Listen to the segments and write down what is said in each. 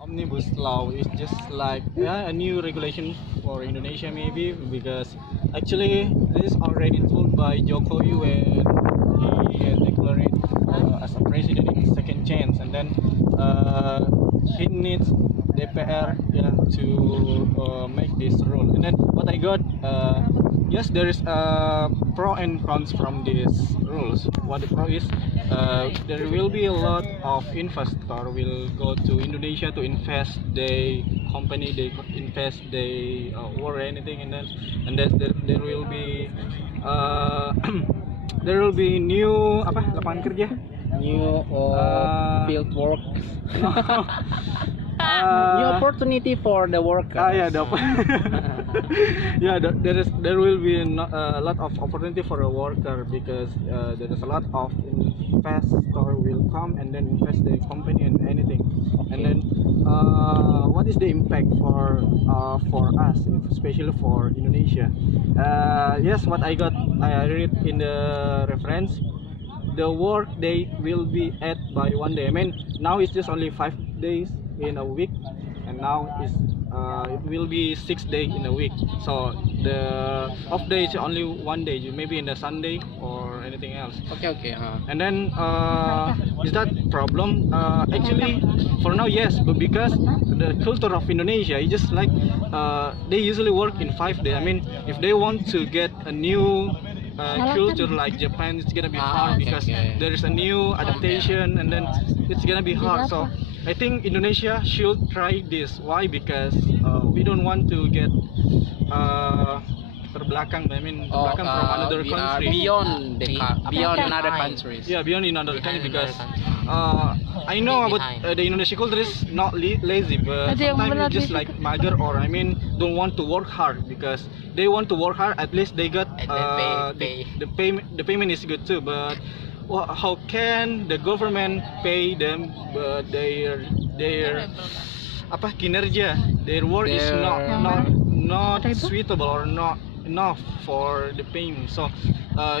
Omnibus law is just like a new regulation for Indonesia maybe because actually this is already told by Jokowi when he declared as a president in second chance and then he needs DPR to make this rule and then what I got yes there is pro and cons from these rules. What the pro is there will be a lot of investor will go to Indonesia to invest their company, they invest their or anything, and then there will be there will be new apa lapangan kerja, New field work. New uh, opportunity for the workers. yeah, yeah, there will be a lot of opportunity for a worker because there is a lot of investor will come and then invest the company and anything, and then what is the impact for us, especially for Indonesia? Yes, what I read in the reference. The work day will be add by one day. I mean, now it's just only 5 days in a week, and now it will be 6 days in a week. So the off day is only one day, maybe in the Sunday or anything else. Okay. And then is that problem? Actually, for now, yes, but because the culture of Indonesia is just like they usually work in 5 days. I mean, if they want to get a new culture like Japan, it's gonna be hard because there is a new adaptation and then it's gonna be hard. So I think Indonesia should try this. Why? Because we don't want to get terbelakang. I mean, terbelakang from another we are country. beyond another countries. Yeah, beyond in another country Behind because another I know about behind. the Indonesian culture is not lazy, but Ada yang sometimes berat it's just itu. like mager or I mean don't want to work hard because they want to work hard. At least they got And then the payment is good too. But how can the government pay them? But their apa kinerja, their work is not suitable or not enough for the payment. So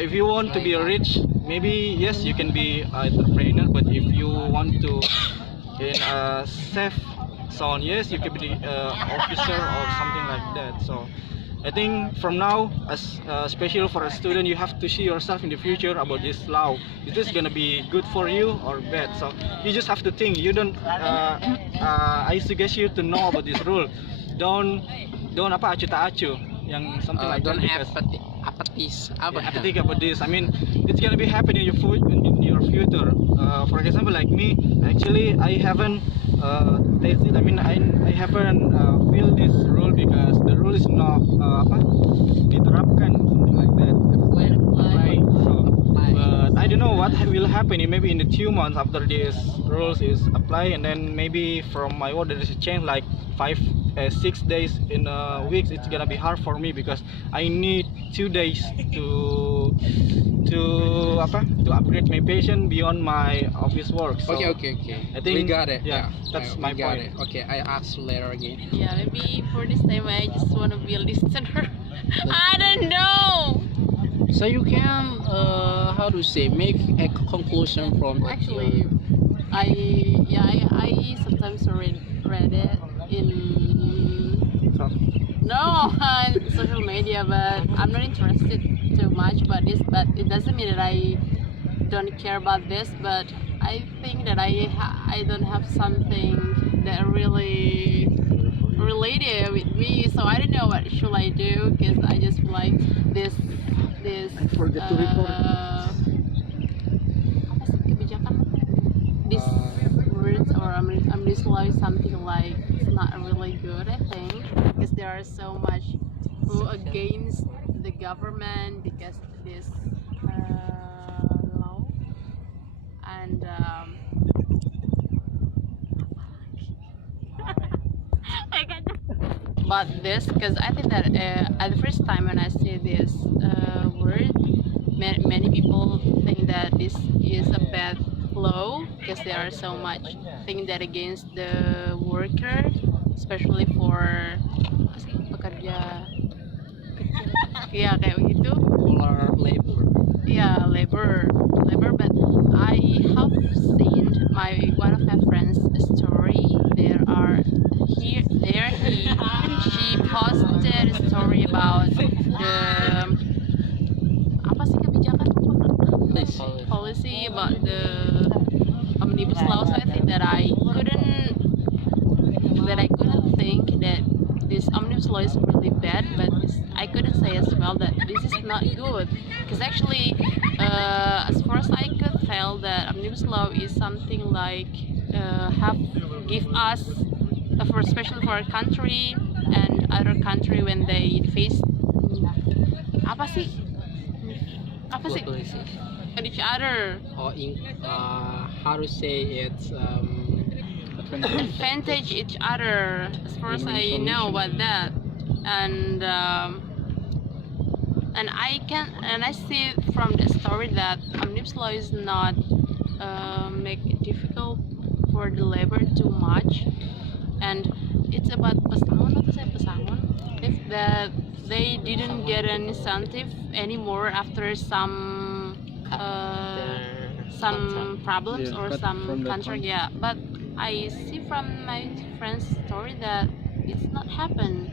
if you want to be rich, maybe yes you can be an entrepreneur, but if you want to in a safe zone, yes you can be officer or something like that. So I think from now, as especially for a student, you have to see yourself in the future about this law. Is this gonna be good for you or bad? So you just have to think. You don't. I suggest you to know about this rule. Don't apa acu tak acu yang something like Don't that. have apathetic Apathetic about this. I mean, it's gonna be happening in your future. For example, like me, actually, I haven't tasted. I mean, I haven't feel this rule because the rule is not apa diterapkan something like that. Right. So, but I don't know what will happen. Maybe in the 2 months after this rules is applied, and then maybe from my work there is a change like 6 days in a week. It's gonna be hard for me because I need 2 days to upgrade my patient beyond my office work. So Okay. I think we got it. Yeah, that's my we got point. it. Okay, I ask later again. Yeah, maybe for this time I just want to be a listener. I don't know. So you can how to say make a conclusion from Actually, I sometimes read it in social media, but I'm not interested too much. But it doesn't mean that I don't care about this. But I think that I don't have something that really related with me. So I don't know what should I do because I just feel like this forget to record. apa sih kebijakan? This words or I'm dislike something like it's not really good. I think because there are so much who against the government because this law and I got but this because I think that at the first time when I see this word, many people think that this is a bad law because there are so much things that against the worker, especially for apa sih, pekerja kecil. Ya kayak gitu. for labor. Yeah, labor. But I have seen one of my friends' story there are here there he she posted a story about the apa sih kebijakan policy about the omnibus law. So I think that I couldn't think that this omnibus law is really bad, but I couldn't say as well that this is not good, because actually, as far as I could tell, that omnibus law is something like have give us, for especially for our country and other country when they face apa sih Globalization. and each other Or how to say it? advantage each other, as far as I know about that. And I see from the story that omnibus law is not make it difficult for the labor too much, and it's about pesangon atau saya pesangon, if that they didn't get an incentive anymore after some problems Yeah, or cut some from the contract. Yeah, but I see from my friend's story that it's not happened.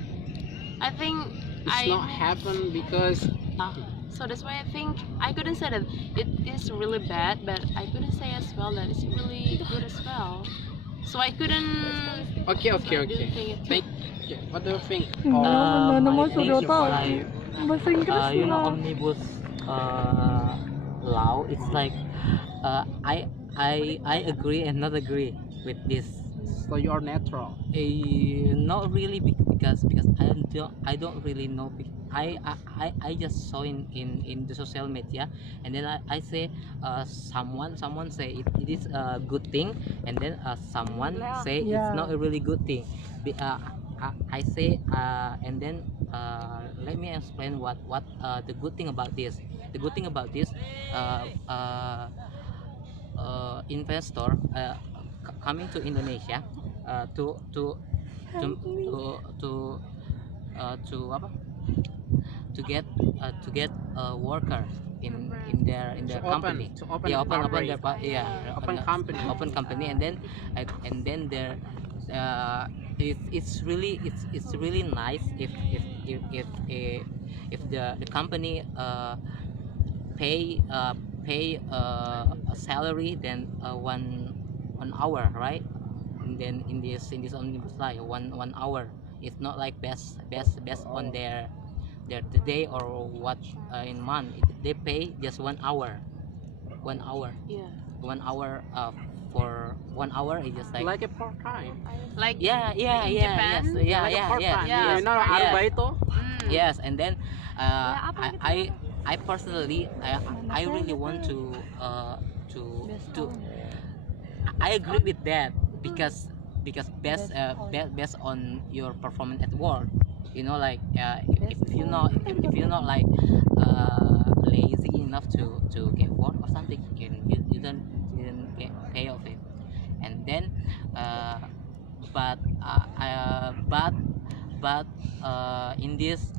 I think It's not happen because so that's why I think I couldn't say that it is really bad, but I couldn't say as well that it's really good as well. So I couldn't. okay. Didn't think it. Think. Okay, what do you think? Ano naman I think sudah tahu. like Bahasa Inggris you know na. omnibus law. It's like I agree and not agree with this. So you're neutral. Not really because I don't really know. I just saw in the social media, and then I say someone say it is a good thing, and then someone say it's Yeah. not a really good thing. I say and then let me explain what the good thing about this. The good thing about this investor coming to Indonesia to apa to get a worker in their company. To open Yeah, a open factory. their open company, and then there it's really nice if the company pay a salary than one hour, right? And then in this omnibus law, one hour. It's not like based on their the day or what in month. They pay just 1 hour. 1 hour. Yeah. 1 hour for 1 hour is just Like a part time. Like yeah in Japan? yes yeah Like a yeah part yeah time. Yeah. You know yes. arbeito? Yes, and then I personally I really want to I agree with that because based on your performance at work, you know, like if you're not like lazy enough to get work or something, you don't get pay of it, and then but in this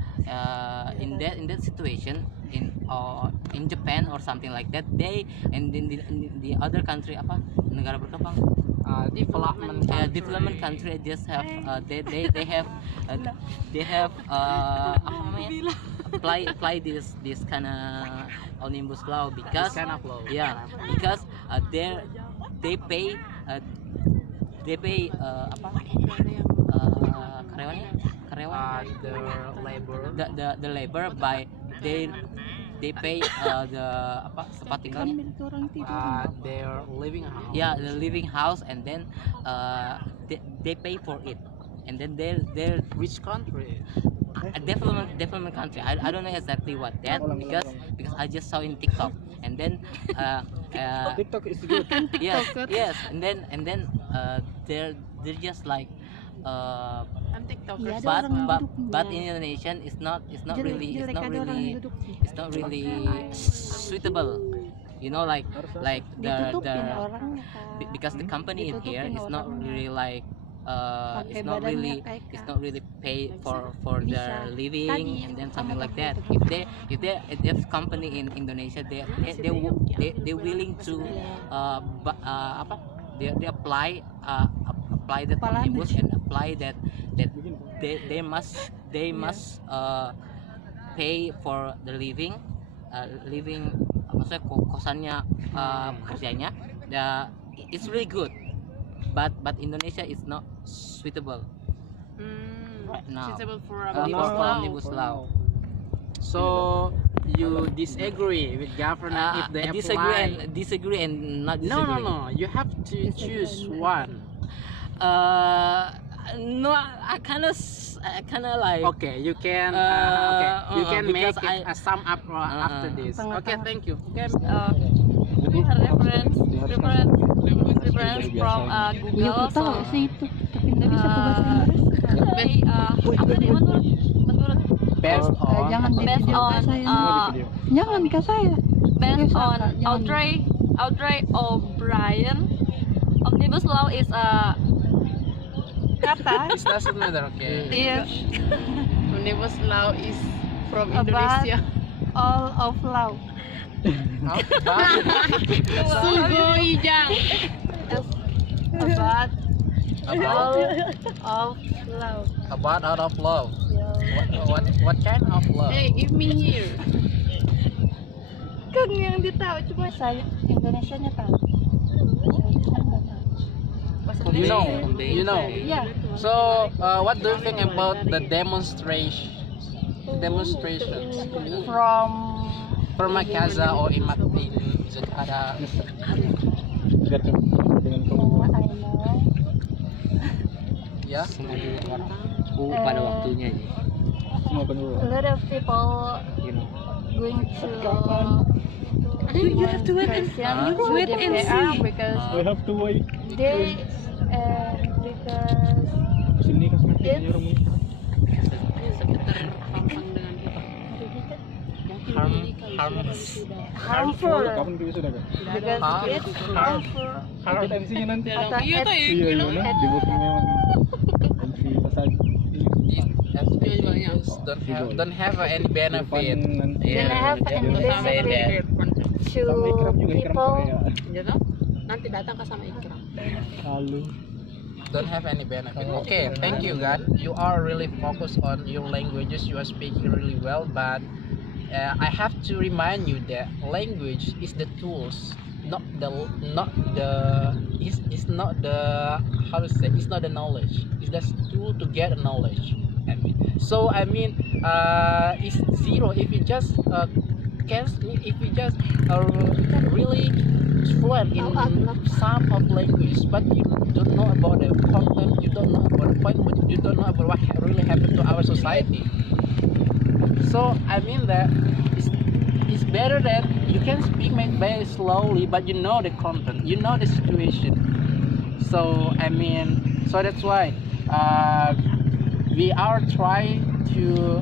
in that situation in Japan or something like that, they and in the other country apa negara berkembang Development development country just have they have apa namanya apply this kind of omnibus law because This kind of law. yeah, because they pay apa karyawannya The labor. the labor by they pay the apa tempat tinggalnya Their living house. yeah, the living house, and then they pay for it, and then they're Which country? a development country. I don't know exactly what that because I just saw in TikTok, and then TikTok is good. yes, and then they're just like I'm TikToker. but in Indonesian it's not really suitable, you know, like the because the company in here is not really like it's not really pay for their living and then something like that. If company in Indonesia they willing to apa they apply apply that omnibus and apply that they must pay for the living maksudnya kosannya pekerjanya. It's really good, but Indonesia is not suitable right now Suitable for for omnibus law. So you disagree with government if they I apply? disagree and not No, disagree. no, no. You have to choose one. No, I kind of like. Okay, you can. You can make because it a sum up after this. Okay, thank you. Okay. reference from Iya Google. aku tahu So sih itu, tapi nggak bisa aku bahasa Inggris. apa tadi menurut Based on. Jangan di based video on saya. Jangan ke saya. based Serius, on Kak, jangan. Audrey O'Brien, omnibus law is a kata. It doesn't matter. Okay. Yes, Omnibus law is from About- Indonesia. all of law. Sugoi-jang. About About all of law. about out of love. What kind of love? Hey, give me here. Kan yang ditahu cuma Saya Indonesianya tahu. Saya nggak tahu. You know. Iya. So, what do you think about the demonstrations From Makaza or Imat in Jakarta? what I know, Ya. Pada waktunya aja. a lot of people going to You have to wait and wait and see because I have to wait. they because Sini kan harmful Kapan kita sudah kan? because it's harmful. Kita MC-nya nanti. Kata Iya tuh, it's- Iya, nah, dibuat memang MC pasal FPGs don't have any benefit. Don't have any they say benefit. that. to sama ikram juga ikram people. Korea. Gitu. Nanti datang ke sama Ikram. Halo. Don't have any benefit. Okay, thank you, God. You are really focused on your languages. You are speaking really well, but I have to remind you that language is the tools, not the it's not the how to say, it's not the knowledge. It's the tool to get knowledge. So I mean, it's zero if you just if you just really fluent in some of language, but you don't know about the content, you don't know about the point, you don't know about what really happened to our society. So I mean that it's better that you can speak very slowly, but you know the content, you know the situation. So I mean, so that's why we are trying to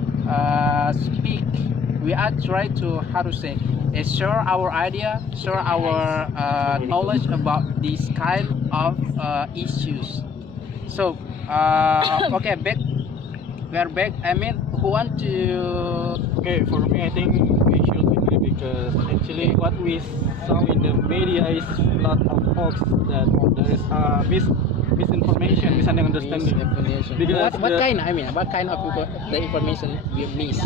speak. We are trying to how to say share our idea, share our knowledge about these kind of issues. So okay, we are back. I mean, who want to? Okay, for me, I think we should agree because actually what we saw in the media is a lot of hoax that there is misinformation, misunderstanding. Because What the- kind? I mean, what kind of the information we miss?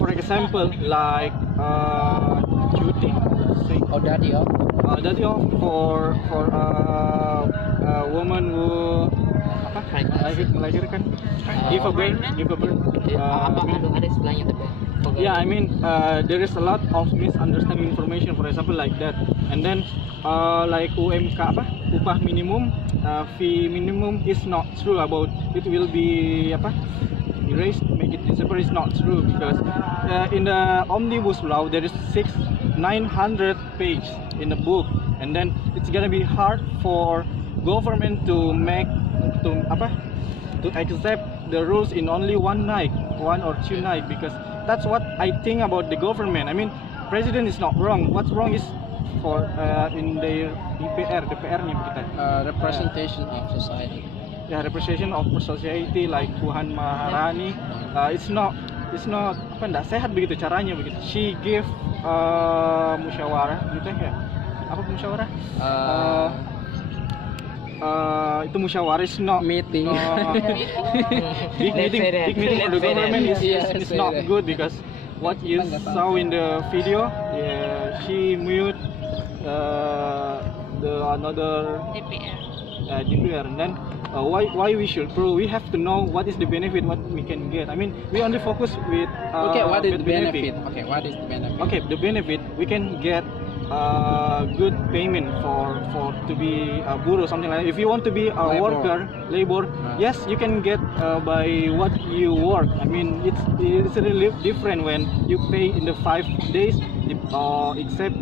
For example, like cutie, say, Oh, daddy, oh. that for a woman who apa melahirkan, give a birth, Apa ada istilahnya tapi? Yeah, I mean, there is a lot of misunderstanding information, for example, like that. And then, like UMK apa, upah minimum, fee minimum is not true about it will be apa, erased, make it disappear is not true because in the omnibus law there is 900 page in the book, and then it's gonna be hard for government to accept the rules in only one or two night because that's what I think about the government. I mean, president is not wrong. What's wrong is for in their DPR-nya kita. Representation of society. Yeah, representation of society like Puan Maharani. It's not apa enggak sehat begitu caranya begitu. She give musyawarah gitu ya. Apa musyawarah? itu musyawarah is not Meeting. big meeting for the government is not good because what you saw in the video, she mute the another DPR, and then why we should prove? We have to know what is the benefit, what we can get. I mean, we only focus with Okay, what is with the benefit? Okay, what is the benefit? Okay, the benefit we can get good payment for to be a buruh, something like that. If you want to be a labor, yes, you can get by what you work. I mean, it's really different when you pay in the 5 days, except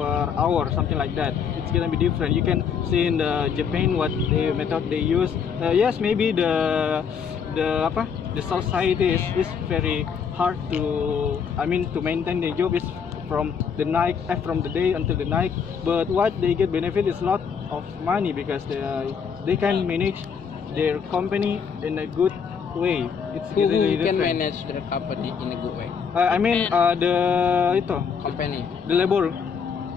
per hour, something like that. It's gonna be different. You can see in the Japan what the method they use. Yes, maybe the society is very hard to, I mean, to maintain the job is from the night, from the day until the night. But what they get benefit is lot of money because they can manage their company in a good way. It's Who really can different. manage the company in a good way? I mean Company. the labor,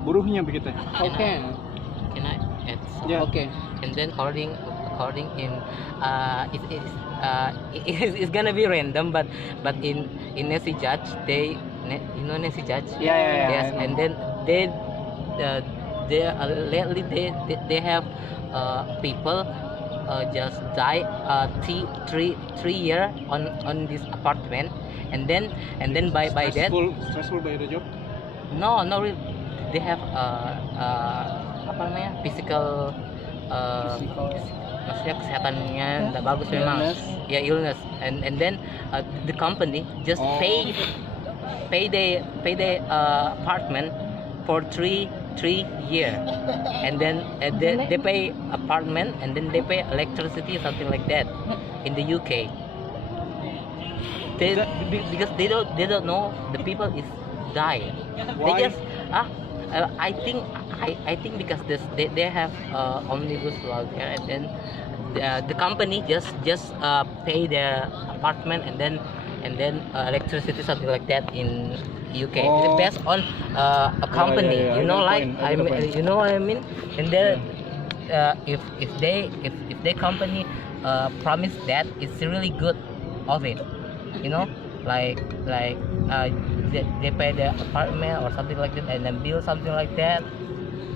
buruhnya begitu. How can? Can I add some? Yeah. Okay. And then according in it's gonna be random, but in Nasi Judge they Nasi Judge. Yeah. Yes, I know. and then lately they have people just die 3 year on this apartment, and then by that Stressful by the job. no really, they have apa namanya physical maksudnya kesehatannya tidak bagus memang, ya illness, and then the company just pay the apartment for 3 year, and then they pay apartment, and then they pay electricity, something like that in the UK. Because they don't know the people is die. They Why? just I think because they have omnibus law there, and then the company just pay their apartment, and then electricity, something like that in UK. It depends on a company, yeah, you know, I like get the point, I get the point. you know what I mean. And then if they company promise that it's really good of it, you know, like they pay the apartment or something like that, and then bill something like that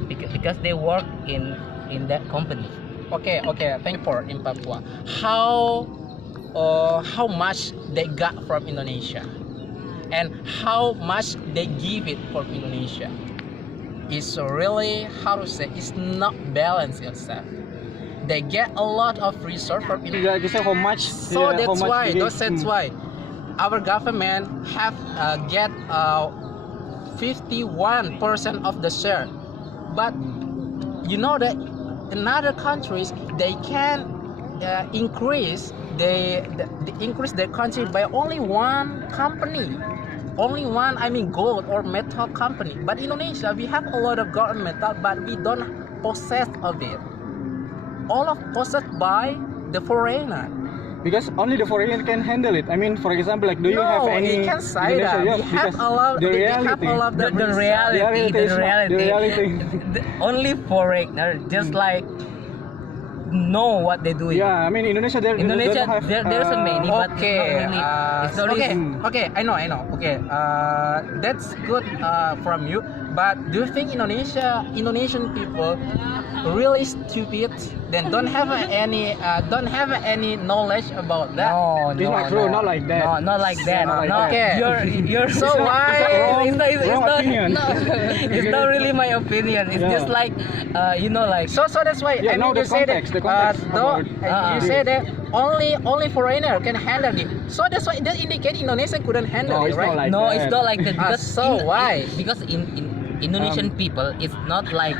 because they work in that company. Okay. Thank you for in Papua. How much they got from Indonesia, and how much they give it from Indonesia. It's really, how to say, it's not balanced itself. They get a lot of resource from Indonesia. Like you say, how much? So yeah, how that's much why, they- that's why our government have get 51% of the share. But you know that in other countries they can increase increase their country by only one company, only one, I mean, gold or metal company. But Indonesia, we have a lot of gold and metal, but we don't possess of it. All of possessed by the foreigner. Because only the foreigner can handle it. I mean, for example, like, do you have any? We can say that. Indonesia? We have because a lot. The We have reality. a lot of The reality, is not- the reality. Only foreigner just like know what they doing. Yeah, I mean, Indonesia. Indonesia, don't have, there's a many, but Okay, it's not really. okay, I know. Okay, that's good from you. But do you think Indonesian people really stupid? Then don't have any knowledge about that. No, It's not true, not like that. No, not like that. Not like No, that. you're So why- Wrong opinion. it's not really my opinion. It's Yeah. just like you know, like So that's why Yeah, I now mean, the context though about- you say that only foreigner can handle it. So that's why that indicate Indonesia couldn't handle No, it, it's right? not like no, that. it's not like that. Because so why? Because in Indonesian people, it's not like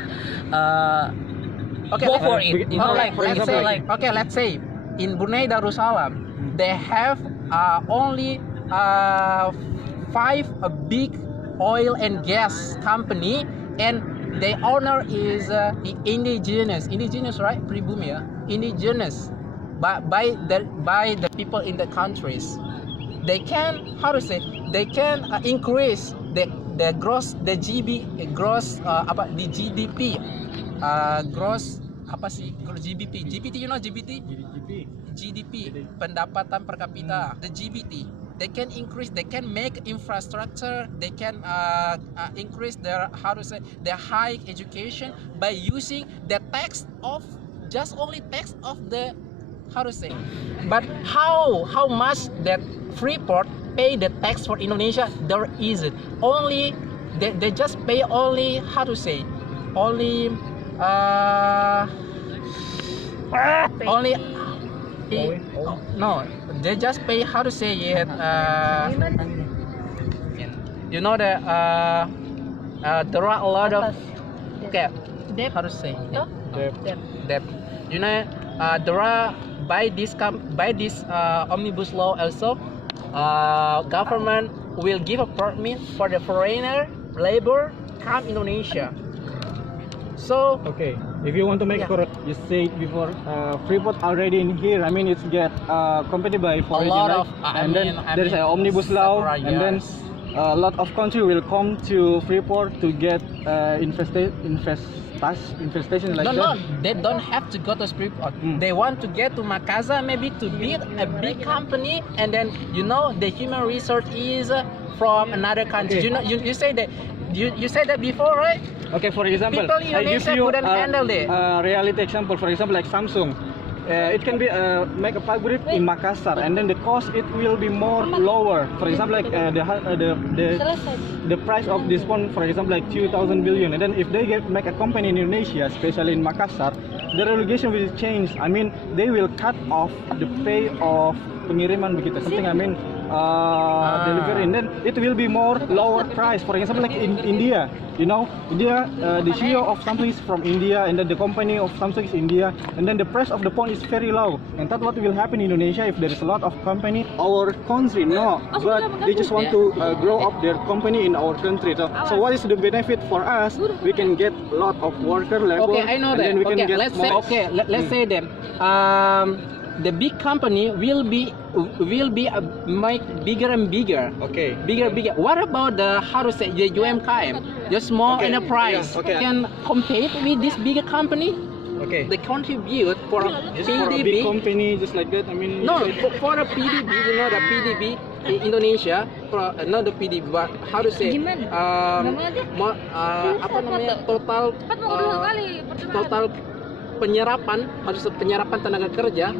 Okay, go let- for it. You know, okay, like for let's example, say, let's say in Brunei Darussalam, they have only 5 big oil and gas company, and the owner is indigenous, right? Pribumi, ya? Indigenous, by the people in the countries. They can, how to say, they can increase the gross, the GB gross, the GDP, gross apa sih kalau GDP, you know GDP, pendapatan per kapita, the GDP. They can increase, they can make infrastructure, they can increase their their high education by using the tax of just only tax of the But how much that Freeport pay the tax for Indonesia? There isn't. Only they just pay only only only no, they just pay you know that there are a lot of debt. Debt. You know there are by this omnibus law also government will give a permit for the foreigner labor come Indonesia. So Okay, if you want to make correct, you say before Freeport already in here. I mean, it's get accompanied by foreign, lot right? of, and then there is an omnibus law, several and then years. a lot of country will come to Freeport to get infestation like no, that. they don't have to go to Freeport. They want to get to Makassar maybe to build a big company, and then you know the human resource is from another country. Okay. You know, you say that you said that before, right? Okay, for example, People in I give Indonesia you couldn't handle it. a reality example. For example, like Samsung. It can be make a pabrik in Makassar, and then the cost it will be more lower. For example, like the price of this one, for example, like 2,000 billion. And then if they make a company in Indonesia, especially in Makassar, the regulation will change. I mean, they will cut off the pay of pengiriman begitu. Something I mean delivery, and then it will be more lower price. For example, like in India, you know, India, the CEO of Samsung is from India, and then the company of Samsung is India, and then the price of the phone is very low. And that's what will happen in Indonesia if there is a lot of company. Our country, no, but they just want to grow up their company in our country. So what is the benefit for us? We can get a lot of worker labor. Okay, I know and that. Then we can Okay, get let's say more. let's say them. The big company will be make bigger and bigger. Okay. Bigger. What about the the UMKM, the small Okay, enterprise yeah, okay. can compete with this bigger company? Okay. They contribute for Just for a big PDB. company, just like that. I mean, No, for a PDB, you know the PDB in Indonesia, not the PDB, but apa namanya total penyerapan tenaga kerja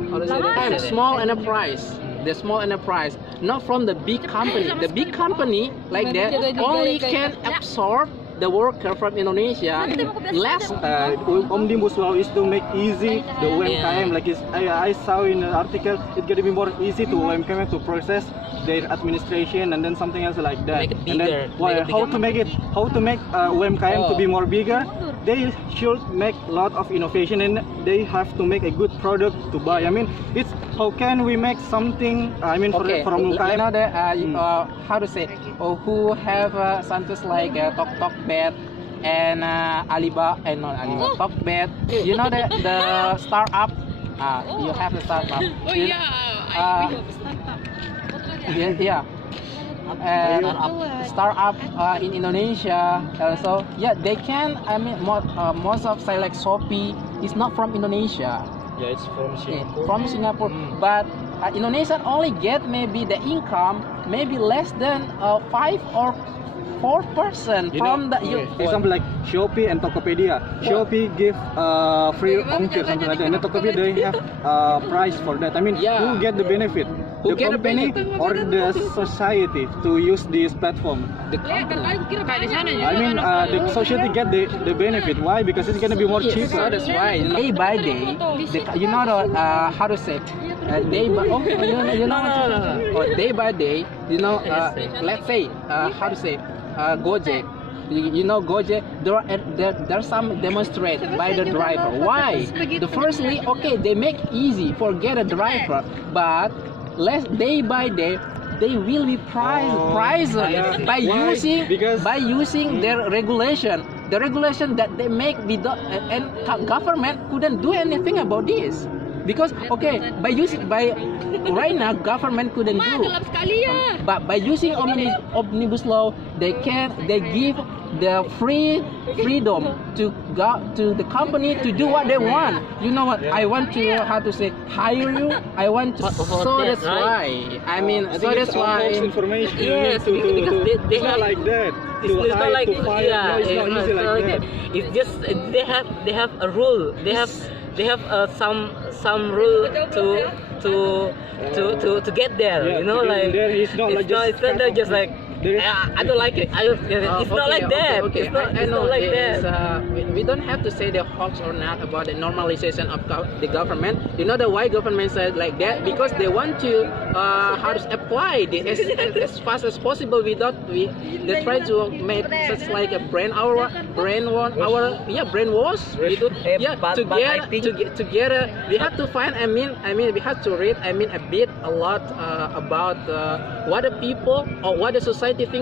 small enterprise. The small enterprise, not from the big company. The big company like that only can absorb the worker from Indonesia less. Omnibus law is to make easy the UMKM. Like I saw in an article, it's gonna be more easy to UMKM to process their administration and then something else like that. Make it And bigger, then make it how to make UMKM to be more bigger? They should make a lot of innovation, and they have to make a good product to buy. I mean, it's how can we make something? I mean, from You UMKM. know who have something like Tokbed and Alibaba and not Alibaba, Tokbed. You know the startup. You have the startup. Oh You- yeah, we have a startup. yeah. And startup in Indonesia. So yeah, they can. I mean, most of say like Shopee is not from Indonesia. Yeah, it's from From Singapore, but Indonesia only get maybe the income maybe less than 5 or 4% from the. For example, like Shopee and Tokopedia. Shopee give free ongkir something like that, and then Tokopedia they have price for that. I mean, Yeah. who get the benefit? Who The get the company benefit? or the society to use this platform? The company. Kayak di sana juga I mean, the society get the benefit. Why? Because it's gonna be more Yes, cheaper. so that's why day by day, you know the how to say, day by day by day, you know, let's say how to say, Gojek. You know Gojek, there's some demonstrate by the driver. Why? The firstly, okay, they make easy for get a driver, but day by day they will be priced yeah. by Why? using their regulation. The regulation that they make and government couldn't do anything about this. Because okay, right now government couldn't do. Gelap sekali ya. But by using omnibus law, they give the freedom to go to the company to do what they want. You know what? I want to how to say hire you. I want to. So that's why. I mean, I so think that's it's all why. false information. You Yes, need to- because they it's not have- like that. It's, To it's not hire, like to fire, yeah, no, it's not easy not like that. It's just they have a rule. They have some rule to get there. Yeah, you know, to get like there, it's not like just it's not cut just off. like There is- I don't like it. It's not like that. Okay. It's not, I it's know not like it's, that. we don't have to say the hoax or not about the normalization of the government. You know the why government said like that because they want to how to apply the as fast as possible without they try to make such like a brainwash gitu. Yeah, but I think- together we have to find. I mean we have to read. I mean a lot about what the people or what the society thinks